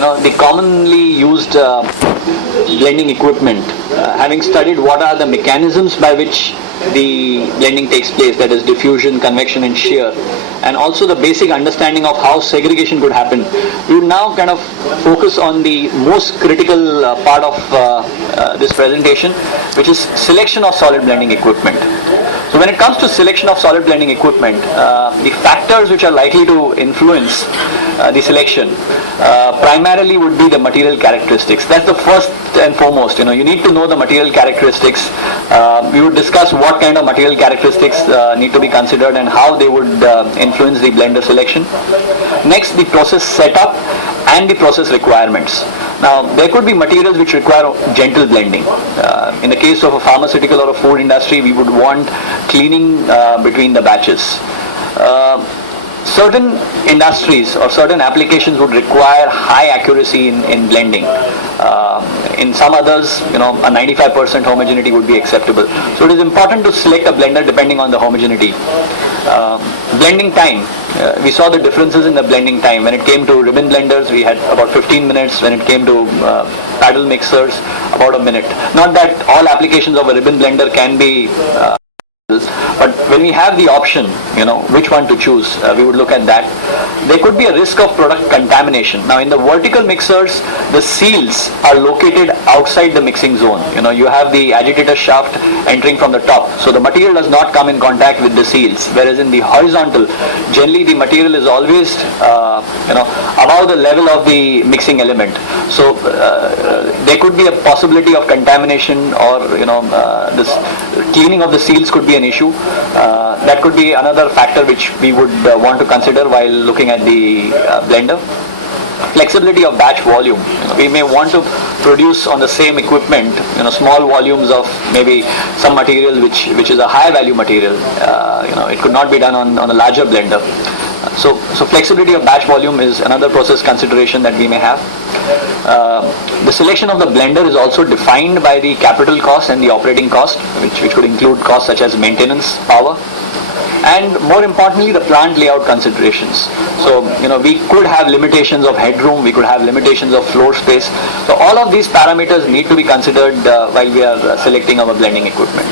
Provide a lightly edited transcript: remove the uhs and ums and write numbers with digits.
the commonly used blending equipment, having studied what are the mechanisms by which the blending takes place, that is diffusion, convection and shear, and also the basic understanding of how segregation could happen, we will now kind of focus on the most critical part of this presentation, which is selection of solid blending equipment. So when it comes to selection of solid blending equipment, the factors which are likely to influence the selection primarily would be the material characteristics. That's the first and foremost. You need to know the material characteristics. We would discuss what kind of material characteristics need to be considered and how they would influence the blender selection. Next, the process setup and the process requirements. Now, there could be materials which require gentle blending. In the case of a pharmaceutical or a food industry, we would want cleaning between the batches. Certain industries or certain applications would require high accuracy in blending. In some others, a 95% homogeneity would be acceptable. So it is important to select a blender depending on the homogeneity. Blending time. We saw the differences in the blending time. When it came to ribbon blenders, we had about 15 minutes. When it came to paddle mixers, about a minute. Not that all applications of a ribbon blender can be but when we have the option, which one to choose, we would look at that. There could be a risk of product contamination. Now in the vertical mixers, the seals are located outside the mixing zone. You have the agitator shaft entering from the top. So the material does not come in contact with the seals. Whereas in the horizontal, generally the material is always, above the level of the mixing element. So there could be a possibility of contamination or, this cleaning of the seals could be an issue. That could be another factor which we would want to consider while looking at the blender. Flexibility of batch volume. We may want to produce on the same equipment, small volumes of maybe some material which is a high value material. It could not be done on a larger blender. So flexibility of batch volume is another process consideration that we may have. The selection of the blender is also defined by the capital cost and the operating cost, which would include costs such as maintenance, power, and more importantly the plant layout considerations. So we could have limitations of headroom, we could have limitations of floor space. So all of these parameters need to be considered while we are selecting our blending equipment.